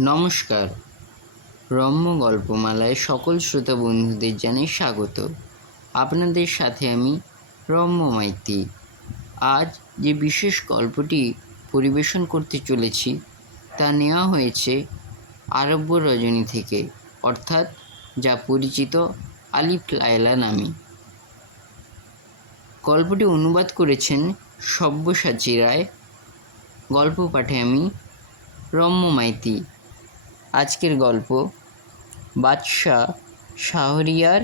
নমস্কার। রম্য গল্পমালায় সকল শ্রোতা বন্ধুদের জানাই স্বাগত। আপনাদের সাথে আমি রম্য মাইতি। আজ যে বিশেষ গল্পটি পরিবেশন করতে চলেছি তা নেওয়া হয়েছে আরব্য রজনী থেকে, অর্থাৎ যা পরিচিত আলিফ লায়লা নামে। গল্পটি অনুবাদ করেছেন সব্যসাচী রায়। গল্প পাঠে আমি রম্য মাইতি। আজকের গল্প বাদশাহ শাহরিয়ার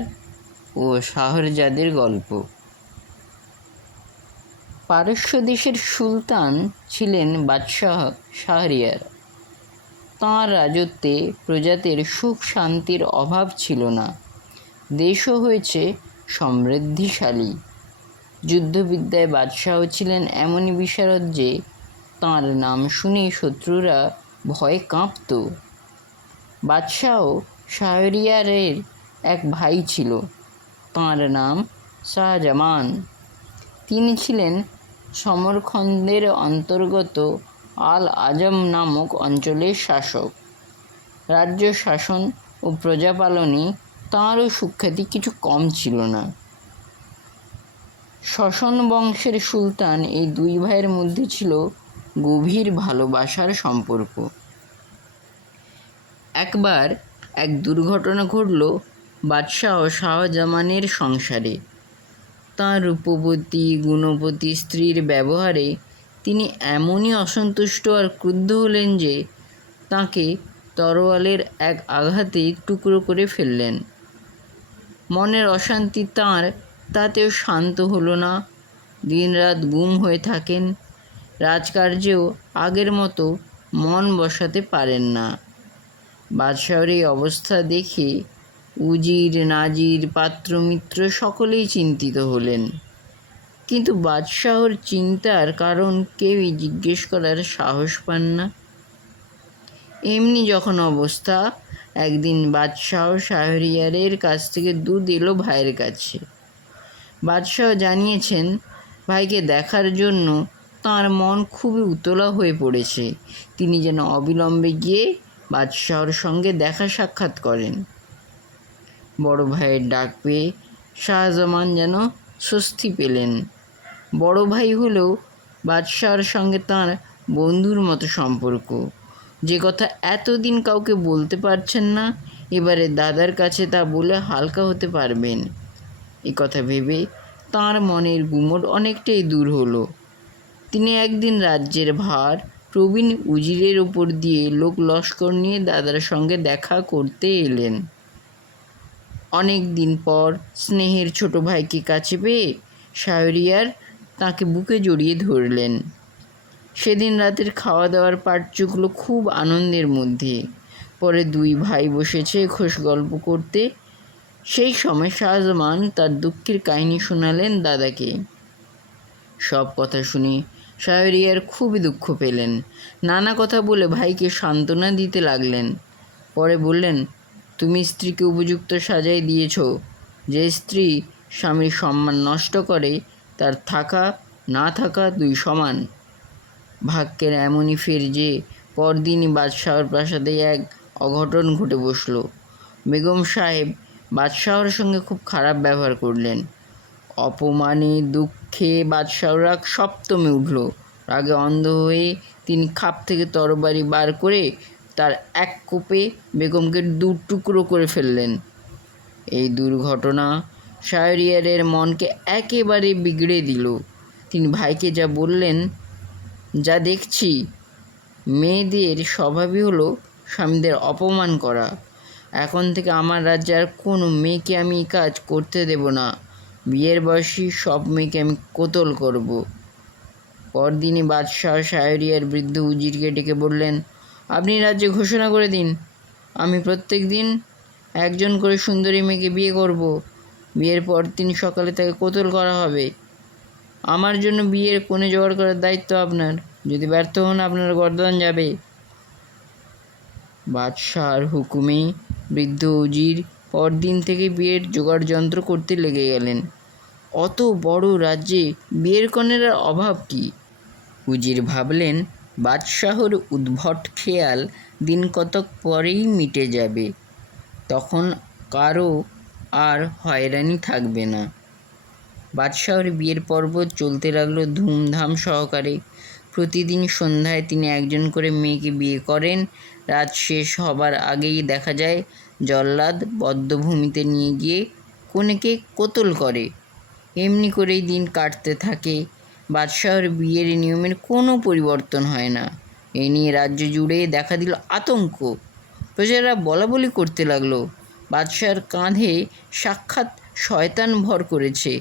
ও শাহরজাদের গল্প। পারস্য দেশের সুলতান ছিলেন বাদশাহ শাহরিয়ার। তাঁর রাজত্বে প্রজাদের সুখ শান্তির অভাব ছিল না। দেশও হয়েছে সমৃদ্ধিশালী। যুদ্ধবিদ্যায় বাদশাহ ছিলেন এমনই বিশারদ যে তাঁর নাম শুনেই শত্রুরা ভয়ে কাঁপত। বাদশাহ শাহরিয়ারের এক ভাই ছিল, তাঁর নাম শাহজামান। তিনি ছিলেন সমরখন্দের অন্তর্গত আল আজম নামক অঞ্চলের শাসক। রাজ্য শাসন ও প্রজাপালনে তাঁরও সুখ্যাতি কিছু কম ছিল না। শশন বংশের সুলতান এই দুই ভাইয়ের মধ্যে ছিল গভীর ভালোবাসার সম্পর্ক। একবার এক দুর্ঘটনা ঘটল বাদশাহ শাহজামানের সংসারে। তাঁর রূপবতী গুণবতী স্ত্রীর ব্যবহারে তিনি এমনই অসন্তুষ্ট আর ক্রুদ্ধ হলেন যে তাঁকে তরোয়ালের এক আঘাতে টুকরো করে ফেললেন। মনের অশান্তি তাঁর তাতেও শান্ত হলো না। দিনরাত গুম হয়ে থাকেন। রাজকার্যেও আগের মতো মন বসাতে পারেন না। বাদশাহর এই অবস্থা দেখে উজির নাজির পাত্রমিত্র সকলেই চিন্তিত হলেন, কিন্তু বাদশাহর চিন্তার কারণ কেউই জিজ্ঞেস করার সাহস পান না। এমনি যখন অবস্থা, একদিন বাদশাহ শাহরিয়ারের কাছ থেকে দুধ এলো ভাইয়ের কাছে। বাদশাহ জানিয়েছেন ভাইকে দেখার জন্য তাঁর মন খুবই উতলা হয়ে পড়েছে। তিনি যেন অবিলম্বে গিয়ে বাদশাহর সঙ্গে দেখা সাক্ষাৎ করেন। বড় ভাইয়ের ডাক পেয়ে শাহজামান যেন স্বস্তি পেলেন। বড় ভাই হলেও বাদশাহর সঙ্গে তাঁর বন্ধুর মতো সম্পর্ক। যে কথা এতদিন কাউকে বলতে পারছেন না, এবারে দাদার কাছে তা বলে হালকা হতে পারবেন। এ কথা ভেবে তাঁর মনের গুমট অনেকটাই দূর হলো। তিনি একদিন রাজ্যের ভার প্রবীণ উজিরের ওপর দিয়ে লোক লস্কর নিয়ে দাদার সঙ্গে দেখা করতে এলেন। অনেক দিন পর স্নেহের ছোট ভাইকে কাছে পেয়ে শাহরিয়ার তাকে বুকে জড়িয়ে ধরলেন। সেদিন রাতের খাওয়া দাওয়ার পাট চুকলো খুব আনন্দের মধ্যে। পরে দুই ভাই বসেছে খোশ গল্প করতে। সেই সময় শাহজামান তার দুঃখের কাহিনী শোনালেন দাদাকে। সব কথা শুনে শাহরিয়ার খুবই দুঃখ পেলেন। নানা কথা বলে ভাইকে সান্ত্বনা দিতে লাগলেন। পরে বললেন, তুমি স্ত্রীকে উপযুক্ত সাজাই দিয়েছ। যে স্ত্রী স্বামীর সম্মান নষ্ট করে তার থাকা না থাকা দুই সমান। ভাগ্যের এমনই ফের যে পরদিনই বাদশাহর প্রাসাদে এক অঘটন ঘটে বসল। বেগম সাহেব বাদশাহর সঙ্গে খুব খারাপ ব্যবহার করলেন। অপমানে দুঃখে বাদশাহর রাগ সপ্তমে উঠল। রাগে অন্ধ হয়ে তিনি খাপ থেকে তরবারি বার করে তার এক কোপে বেগমকে দু টুকরো করে ফেললেন। এই দুর্ঘটনা শাহরিয়ারের মনকে একেবারে বিগড়ে দিল। তিনি ভাইকে যা বললেন, যা দেখছি মেয়েদের স্বভাবই হলো স্বামীদের অপমান করা। এখন থেকে আমার রাজ্যে আর কোনো মেয়েকে আমি কাজ করতে দেব না। বিয়ের বয়সী সব মেয়েকে আমি কোতল করব। পরদিনই বাদশাহ শাহরিয়ার বৃদ্ধ উজিরকে ডেকে বললেন, আপনি রাজ্যে ঘোষণা করে দিন, আমি প্রত্যেক দিন একজন করে সুন্দরী মেয়েকে বিয়ে করব। বিয়ের পর দিন সকালে তাকে কোতল করা হবে। আমার জন্য বিয়ের কনে জোগাড় করার দায়িত্ব আপনার। যদি ব্যর্থ হন আপনার গর্দান যাবে। বাদশাহর হুকুমে বৃদ্ধ উজির পরদিন থেকে বিয়ের জোগাড় যন্ত্র করতে লেগে গেলেন। অত বড় রাজ্যে বিয়ের কনের অভাব কী? উজির ভাবলেন, বাদশাহর উদ্ভট খেয়াল দিন কতক পরেই মিটে যাবে। তখন কারো আর হয়রানি থাকবে না। বাদশাহর বিয়ের পর্ব চলতে লাগলো ধুমধাম সহকারে। প্রতিদিন সন্ধ্যায় তিনি একজন করে মেয়েকে বিয়ে করেন। রাত শেষ হবার আগেই দেখা যায় জল্লাদ বধ্যভূমিতে নিয়ে গিয়ে কনেকে কতল করে। এমনি করেই দিন কাটতে থাকে। বাদশাহর বিয়ের নিয়মের কোনো পরিবর্তন হয় না। এ নিয়ে রাজ্য জুড়ে দেখা দিল আতঙ্ক। প্রজারা বলাবলি করতে লাগলো, বাদশাহর কাঁধে সাক্ষাৎ শয়তান ভর করেছে।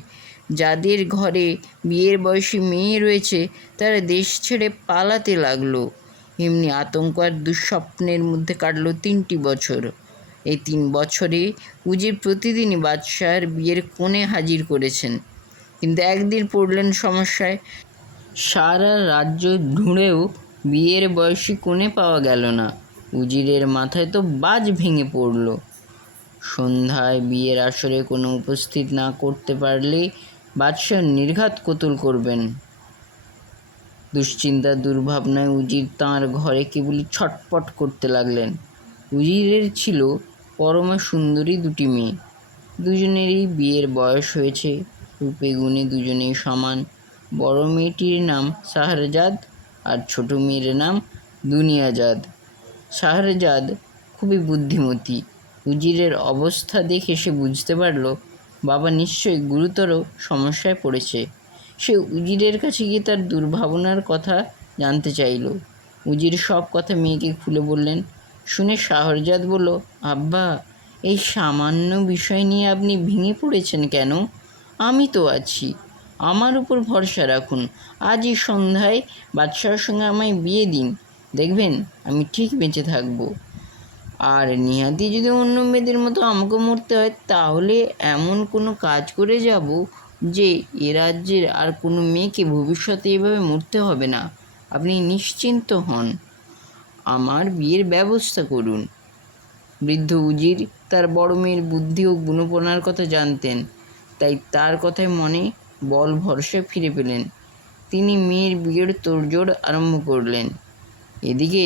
যাদের ঘরে বিয়ের বয়সী মেয়ে রয়েছে তারা দেশ ছেড়ে পালাতে লাগলো। এমনি আতঙ্ক আর দুঃস্বপ্নের মধ্যে কাটলো 3টি বছর। এই 3 বছরে উজির প্রতিদিনই বাদশাহর বিয়ের কোণে হাজির করেছেন, কিন্তু একদিন পড়লেন সমস্যায়। সারা রাজ্য ঢুঁড়েও বিয়ের বয়সী কোণে পাওয়া গেল না। উজিরের মাথায় তো বাজ ভেঙে পড়ল। সন্ধ্যায় বিয়ের আসরে কোনো উপস্থিত না করতে পারলে বাদশাহ নির্ঘাত কতল করবেন। দুশ্চিন্তা দুর্ভাবনায় উজির তাঁর ঘরে কেবলই ছটপট করতে লাগলেন। উজিরের ছিল পরমা সুন্দরী 2টি মেয়ে। দুজনেরই বিয়ের বয়স হয়েছে, রূপে গুণে দুজনেই সমান। বড় মেয়েটির নাম শাহরজাদ আর ছোট মেয়ের নাম দুনিয়াজাদ। শাহরজাদ খুবই বুদ্ধিমতী। উজিরের অবস্থা দেখে সে বুঝতে পারল বাবা নিশ্চয়ই গুরুতর সমস্যায় পড়েছে। সে উজিরের কাছে গিয়ে তার দুর্ভাবনার কথা জানতে চাইল। উজির সব কথা মেয়েকে খুলে বললেন। শুনে শাহরজাদ বলল, আব্বা, এই সামান্য বিষয় নিয়ে আপনি ভেঙে পড়েছেন কেন? আমি তো আছি, আমার উপর ভরসা রাখুন। আজই সন্ধ্যায় বাদশাহর সঙ্গে আমায় বিয়ে দিন, দেখবেন আমি ঠিক বেঁচে থাকবো। আর নিহাতি যদি অন্য মেয়েদের মতো আমাকে মরতে হয়, তাহলে এমন কোনো কাজ করে যাব যে এ রাজ্যের আর কোনো মেয়েকে ভবিষ্যতে এভাবে মরতে হবে না। আপনি নিশ্চিন্ত হন, আমার বিয়ের ব্যবস্থা করুন। বৃদ্ধ উজির তার বড় মেয়ের বুদ্ধি ও গুণপনার কথা জানতেন, তাই তার কথায় মনে বল ভরসা ফিরে পেলেন। তিনি মেয়ের বিয়ের তোড়জোড় আরম্ভ করলেন। এদিকে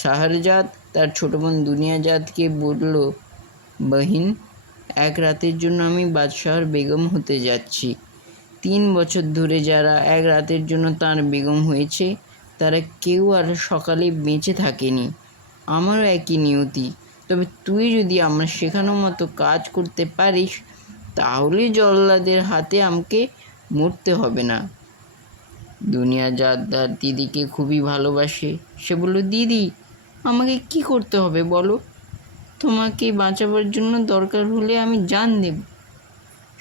শাহরজাদ তার ছোট বোন দুনিয়াজাদকে বলল, বহিন, এক রাতের জন্য আমি বাদশাহর বেগম হতে যাচ্ছি। 3 বছর ধরে যারা এক রাতের জন্য তার বেগম হয়েছে তারা কেউ আর সকালে বেঁচে থাকেনি। আমারও একই নিয়তি। তবে তুই যদি আমার শেখানো মতো কাজ করতে পারিস তাহলে জল্লাদের হাতে আমাকে মরতে হবে না। দুনিয়াজাদ তার দিদিকে খুবই ভালোবাসে। সে বলল, দিদি, আমাকে কি করতে হবে বলো? তোমাকে বাঁচাবার জন্য দরকার হলে আমি জান দেব।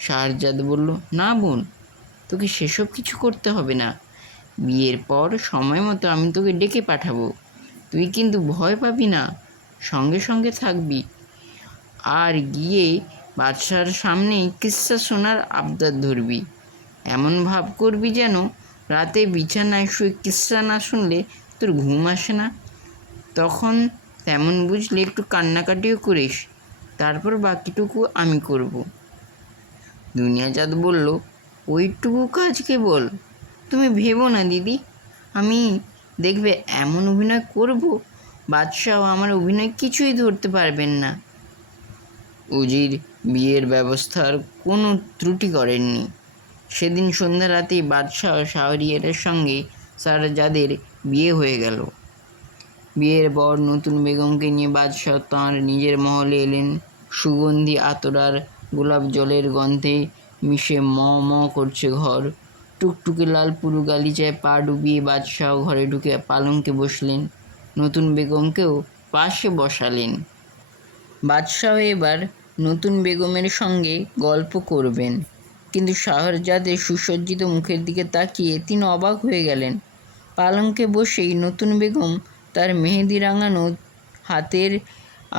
শাহরজাদ বলল, না বোন, তোকে সেসব কিছু করতে হবে না। বিয়ের পর সময় মতো আমি তোকে ডেকে পাঠাবো। তুই কিন্তু ভয় পাবি না, সঙ্গে সঙ্গে থাকবি। আর গিয়ে বাদশার সামনে কিস্সা শোনার আবদার ধরবি। এমন ভাব করবি যেন রাতে বিছানায় শুয়ে কিস্সা না শুনলে তোর ঘুম আসে না। তখন তেমন বুঝলে একটু কান্নাকাটিও করিস, তারপর বাকিটুকু আমি করব। দুনিয়াজাদ বলল, ওইটুকু কাজ কেবল? তুমি ভেবো না দিদি, আমি দেখবে এমন অভিনয় করব, বাদশাহ আমার অভিনয় কিছুই ধরতে পারবেন না। উজির বিয়ের ব্যবস্থার কোনো ত্রুটি করেননি। সেদিন সন্ধ্যা রাতেই বাদশাহ শাহরিয়ারের সঙ্গে শাহরজাদের বিয়ে হয়ে গেল। বিয়ের পর নতুন বেগমকে নিয়ে বাদশাহ তাঁর নিজের মহলে এলেন। সুগন্ধি আতরার গোলাপ জলের গন্ধে মিশে ম ম করছে ঘর। টুকটুকে লাল পুরু গালিচায় পা ডুবিয়ে বাদশাহ ঘরে ঢুকে পালঙ্কে বসলেন। নতুন বেগমকেও পাশে বসালেন। বাদশাহ এবার নতুন বেগমের সঙ্গে গল্প করবেন, কিন্তু শাহরজাদের সুসজ্জিত মুখের দিকে তাকিয়ে তিনি অবাক হয়ে গেলেন। পালঙ্কে বসেই নতুন বেগম তার মেহেদি রাঙানো হাতের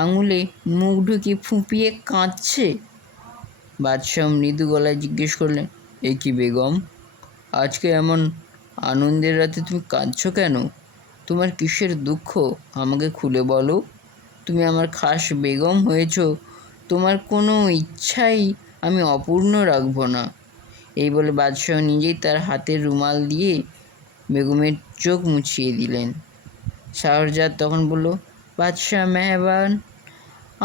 আঙুলে মুখ ঢুকিয়ে ফুঁপিয়ে কাঁদছে। বাদশাহ মৃদু গলায় জিজ্ঞেস করলেন, এ কি বেগম, আজকে এমন আনন্দের রাতে তুমি কাঁদছো কেন? তোমার কিসের দুঃখ আমাকে খুলে বলো। তুমি আমার খাস বেগম হয়েছ, তোমার কোনো ইচ্ছাই আমি অপূর্ণ রাখব না। এই বলে বাদশাহ নিজেই তার হাতের রুমাল দিয়ে বেগমের চোখ মুছিয়ে দিলেন। শাহরজাদ তখন বলল, বাদশাহ মেহরবান,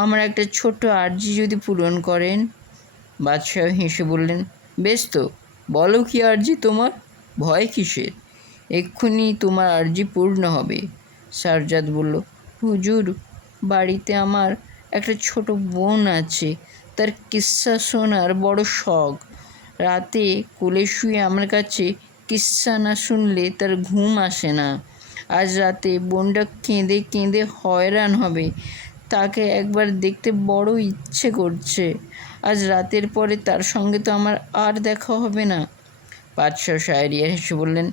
আমার একটা ছোট্ট আর্জি যদি পূরণ করেন। বাদশাহ হেসে বললেন, বেশ তো, বলো কি আর্জি তোমার, ভয় কিসের, এক্ষুনি তোমার আর্জি পূর্ণ হবে। শাহজাদ বলল, হুজুর, বাড়িতে আমার একটা ছোট বোন আছে, তার কিস্সা শোনার বড় শখ। রাতে কোলে শুয়ে আমার কাছে কিস্সা না শুনলে তার ঘুম আসে না। আজ রাতে বোনটা কেঁদে কেঁদে হয়রান হবে, তাকে একবার দেখতে বড় ইচ্ছে করছে। আজ রাতের পরে তার সঙ্গে তো আমার আর দেখা হবে না। বাদশাহ শাহরিয়ার হেসে বললেন,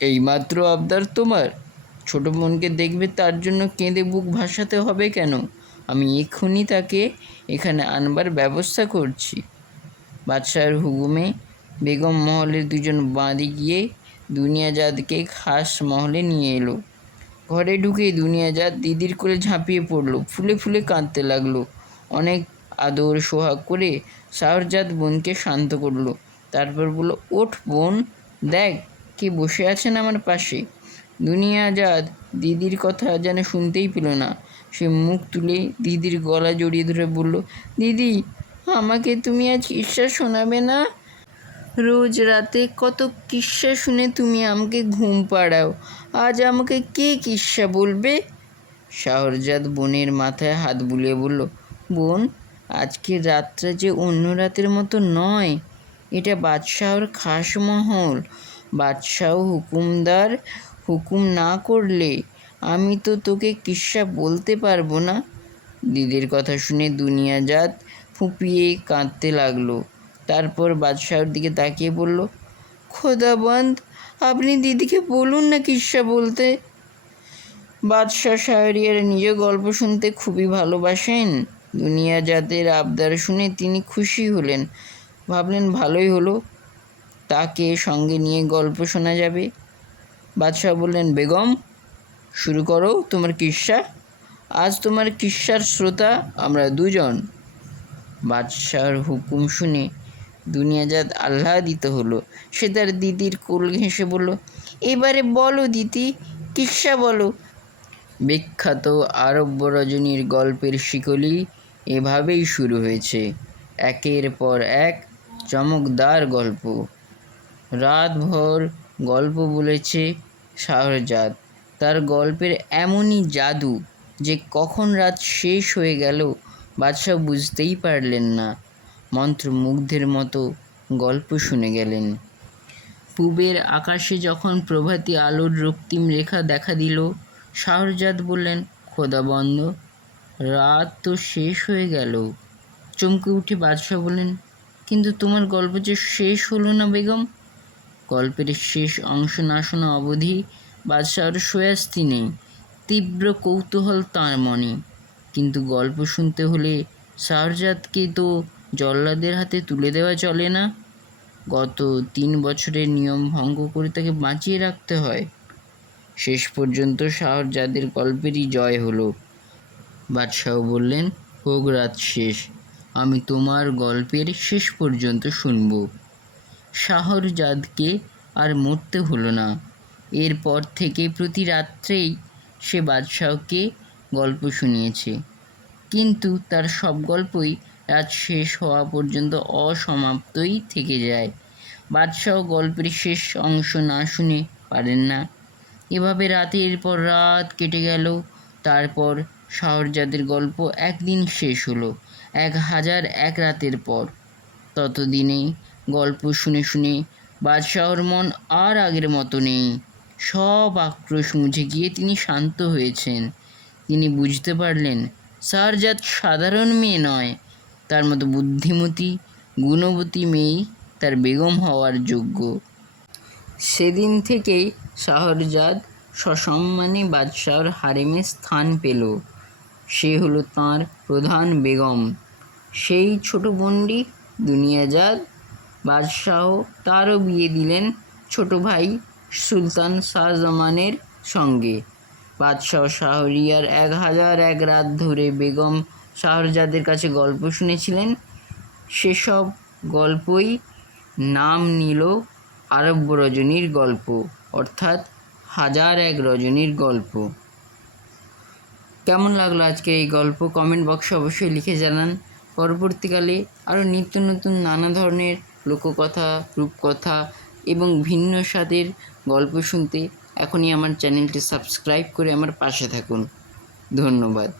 এইমাত্র আবদার তোমার? ছোট বোনকে দেখবে তার জন্য কেঁদে বুক ভাসাতে হবে কেন? আমি এক্ষুনি তাকে এখানে আনবার ব্যবস্থা করছি। বাদশাহর হুকুমে বেগম মহলের দুজন বাঁধি গিয়ে দুনিয়াজাদকে খাস মহলে নিয়ে এলো। ঘরে ঢুকে দুনিয়াজাত দিদির কোলে ঝাঁপিয়ে পড়ল, ফুলে ফুলে কাঁদতে লাগলো। অনেক আদর সোহাগ করে শাহজাদ বোনকে শান্ত করলো। তারপর বলল, ওঠ বোন, দেখ কে বসে আছেন আমার পাশে। দুনিয়াজাত দিদির কথা যেন শুনতেই পেল না। সে মুখ তুলে দিদির গলা জড়িয়ে ধরে বলল, দিদি, আমাকে তুমি আজ কিস্সা শোনাবে না? রোজ রাতে কত কিস্সা শুনে তুমি আমাকে ঘুম পাড়াও, আজ আমাকে কে কিস্সা বলবে? শাহজাদ বোনের মাথায় হাত বুলিয়ে বলল, বোন, আজকের রাতটা যে অন্য রাতের মতো নয়। এটা বাদশাহর খাস মহল। বাদশাহ হুকুমদার, হুকুম না করলে আমি তো তোকে কিস্সা বলতে পারবো না। দিদির কথা শুনে দুনিয়াজাত ফুঁপিয়ে কাঁদতে লাগলো। তারপর বাদশাহর দিকে তাকিয়ে বলল, খোদাবন্দ, আপনি দিদিকে বলুন না কিস্সা বলতে। বাদশাহ শাহরিয়ার নিজে গল্প শুনতে খুবই ভালোবাসেন। দুনিয়াজাতের আবদার শুনে তিনি খুশি হলেন। ভাবলেন, ভালোই হলো, তাকে সঙ্গে নিয়ে গল্প শোনা যাবে। বাদশাহ বললেন, বেগম, শুরু করো তোমার কিস্সা। আজ তোমার কিস্সার শ্রোতা আমরা দুজন। বাদশাহর হুকুম শুনে দুনিয়াজাত আহ্লাদিত হলো। সে তার দিদির কোল ঘেঁষে বলল, এবারে বলো দিদি, কিস্সা বলো। বিখ্যাত আরব্য রজনীর গল্পের শিকলি এভাবেই শুরু হয়েছে, একের পর এক চমকদার গল্প। রাতভর গল্প বলেছে শাহজাদ। তার গল্পের এমনই জাদু যে কখন রাত শেষ হয়ে গেল বাদশাহ বুঝতেই পারলেন না। মন্ত্রমুগ্ধের মতো গল্প শুনে গেলেন। পূবের আকাশে যখন প্রভাতী আলোর রক্তিম রেখা দেখা দিল, শাহজাদ বললেন, খোদাবন্দ, রাত তো শেষ হয়ে গেল। চমকে উঠে বাদশাহ বললেন, কিন্তু তোমার গল্প যে শেষ হলো না বেগম। গল্পের শেষ অংশ না শোনা অবধি বাদশাহর স্বস্তি নেই। তীব্র কৌতূহল তাঁর মনে। কিন্তু গল্প শুনতে হলে শাহজাদকে তো জল্লাদের হাতে তুলে দেওয়া চলে না। গত 3 বছরের নিয়ম ভঙ্গ করে তাকে বাঁচিয়ে রাখতে হয়। শেষ পর্যন্ত শাহজাদের গল্পেরই জয় হলো। বাদশাহ বললেন, হোক রাত শেষ, আমি তোমার গল্পের শেষ পর্যন্ত শুনব। শাহজাদকে আর মরতে হলো না। এরপর থেকে প্রতি রাত্রেই সে বাদশাহকে গল্প শুনিয়েছে। কিন্তু তার সব গল্পই রাত শেষ হওয়া পর্যন্ত অসমাপ্তই থেকে যায়। বাদশাহ গল্পের শেষ অংশ না শুনে পারেন না। এভাবে রাতের পর রাত কেটে গেল। তারপর শাহজাদের গল্প একদিন শেষ হলো, 1001 রাতের পর। ততদিনে গল্প শুনে শুনে বাদশাহর মন আর আগের মতো নেই। সব আক্রোশ মুছে গিয়ে তিনি শান্ত হয়েছেন। তিনি বুঝতে পারলেন, শাহজাদ সাধারণ মেয়ে নয়, তার মতো বুদ্ধিমতী, গুণবতী মেয়েই তার বেগম হওয়ার যোগ্য। সেদিন থেকেই শাহজাদ সসম্মানে বাদশাহর হারেমে স্থান পেল। সে হলো তাঁর প্রধান বেগম। সেই ছোট বোনটি দুনিয়াজাদ। বাদশাহ তারও বিয়ে দিলেন ছোট ভাই সুলতান শাহজামানের সঙ্গে। বাদশাহ শাহরিয়ার 1001 রাত ধরে বেগম শাহজাদের কাছে গল্প শুনেছিলেন। সেসব গল্পই নাম নিল আরব্য রজনীর গল্প, অর্থাৎ 1001 রজনীর গল্প। কেমন লাগলো আজকের এই গল্প কমেন্ট বক্সে অবশ্যই লিখে জানান। পরবর্তীকালে আরও নিত্য নতুন নানা ধরনের লোককথা, রূপকথা এবং ভিন্ন স্বাদের গল্প শুনতে এখনই আমার চ্যানেলটি সাবস্ক্রাইব করে আমার পাশে থাকুন। ধন্যবাদ।